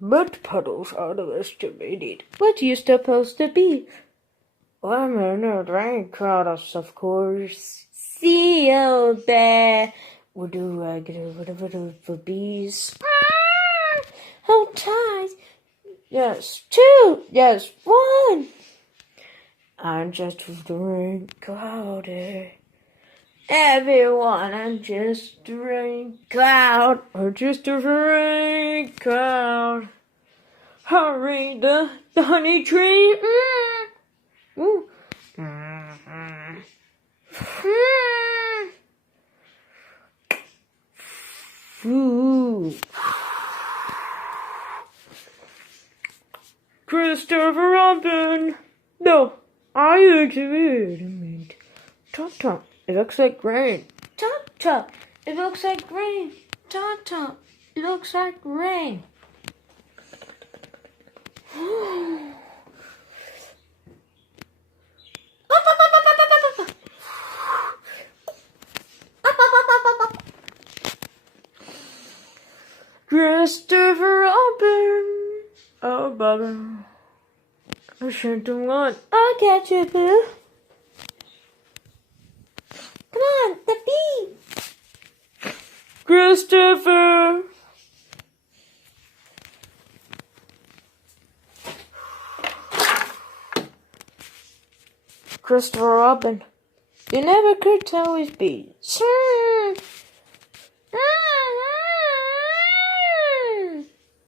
Mud puddles are estimated. What are you supposed to be? I'm in a rainforest, of course. See you there. What do I get for bees? How tight? Yes, 2. Yes, 1. I'm just the rain cloud. Everyone, I'm just a rain cloud. I'm just a rain cloud. Hurry, the honey tree. Ooh. Ooh. Christopher Robin. No, I experiment. Top top. It looks like rain. Top top. It looks like rain. Top top. It looks like rain. Christopher Robin. Oh, bugger. I shouldn't have run. I'll catch you, Pooh. Come on, the bee. Christopher. Christopher Robin. You never could tell his bees.